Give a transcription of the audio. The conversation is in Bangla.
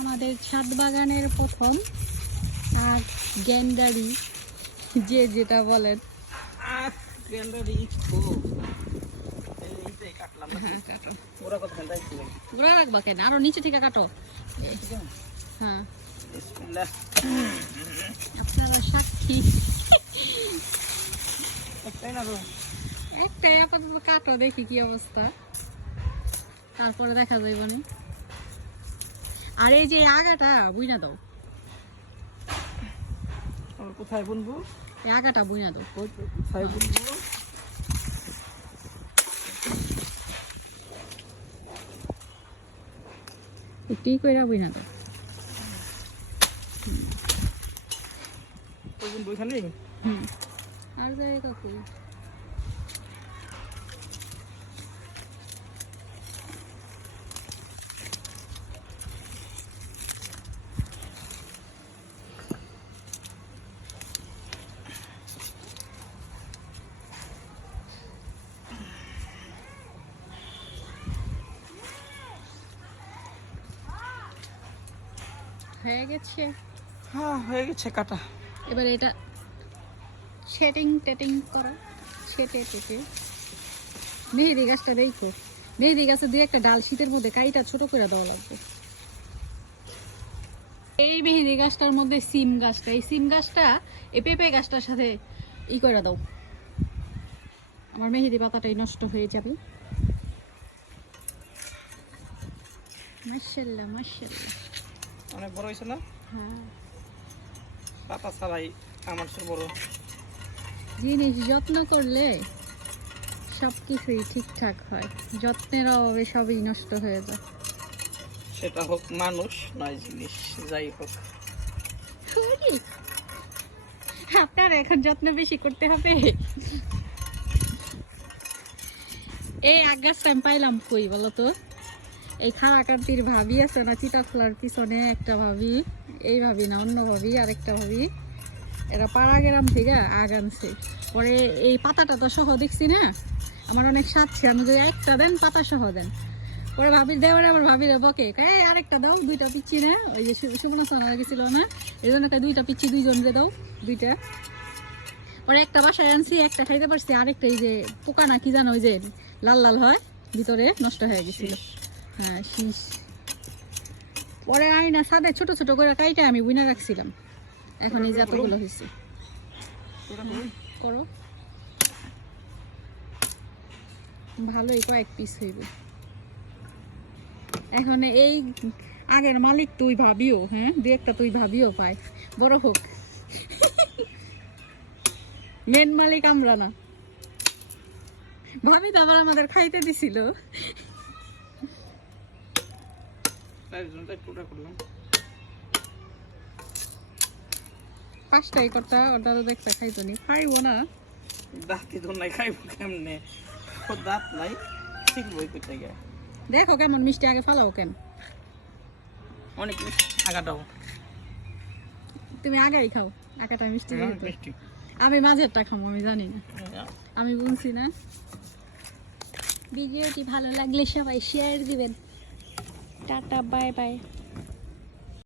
আমাদের ছাদ বাগানের প্রথম আর গ্যান্ডারি যে যেটা বলেন ওরা রাখবা কেন আরো নিচে থেকে কাটো। হ্যাঁ আপনারা সাক্ষী একটাই আপাতত কাটো দেখি কি অবস্থা তারপরে দেখা যাইব না। আর এই যে আগাটা বুইনা দাও কোথায় বুনবো এই আগাটা বুইনা দাও কোথায় বুনবো একটু কইরা বুইনা দাও বুনবো এখানে আর জায়গা কই হয়ে গেছে। হ্যাঁ হয়ে গেছে কাটা। এবার এটা সেটিং টেটিং করা ছেটে টেটে মেহেদি গাছটা দেখো মেহেদি গাছে দুই একটা ডাল শীতের মধ্যে কাইটা ছোট করে দেওয়া লাগবে। এই মেহেদি গাছটার মধ্যে সিম গাছটা এই সিম গাছটা এই পেঁপে গাছটার সাথে ই করে দাও আমার মেহেদি পাতাটাই নষ্ট হয়ে যাবে। মাশাআল্লাহ মাশাআল্লাহ অনেক বড় হয়েছে না? হ্যাঁ পাতা ছাড়াই আমার সব বড় জিনিস যত্ন করলে সবকিছুই ঠিকঠাক হয়, যত্নের অভাবে সবই নষ্ট হয়ে যায়। সেটা হোক মানুষ নয় জিনিস যাই হোক। আপনার এখন যত্ন বেশি করতে হবে। এই আগ গাছটা আমি পাইলাম কই বলো তো? এই খারাকান্তির ভাবি আছে না চিতাফলার পিছনে একটা ভাবি, এই ভাবি না অন্য ভাবি আরেকটা ভাবি, এরা পাড়া গ্রাম থেকে আগ আনছে। পরে এই পাতাটা তো সহ দেখছি না আমার অনেক সাথে আমি যদি একটা দেন পাতা সহ দেন পরে ভাবির দেওয়ারে আমার ভাবিরা বকে এই আরেকটা দাও দুইটা পিচ্ছি না ওই যে সুমনা সোনা গেছিল না এই জন্য দুইটা পিচ্ছি দুইজনকে দাও দুইটা। পরে একটা বাসায় আনছি একটা খাইতে পারছি আরেকটা এই যে পোকা না কি জানো ওই যে লাল লাল হয় ভিতরে নষ্ট হয়ে গেছিল। হ্যাঁ শীষ পরে আইনা সাদে ছোট ছোট করে কাইটা আমি বুনে রাখছিলাম এখন এই যতগুলো হয়েছে করো ভালোই কয়েক পিস হইব। এখন এই আগের মালিক তুই ভাবিও হ্যাঁ দু একটা তুই ভাবিও পায় বড় হোক মেন মালিক আমরা না। ভাবি তো আবার আমাদের খাইতে দিছিল। পাঁচটাই করতা ওটা তো দেখতে খাইতো নি খাইবো না দাঁতি তো নাই খাইবো কেমনে দাঁত নাই শিখবই কোথায় গিয়ে দেখো কেমন মিষ্টি আগে ফালাও কেন অনেক আগাটাও তুমি আগারই খাও আগাটা মিষ্টি আমি মাঝেরটা খাবো আমি জানি না আমি বলছি না। ভিডিওটি ভালো লাগলে সবাই শেয়ার দিবেন। Tata bye bye.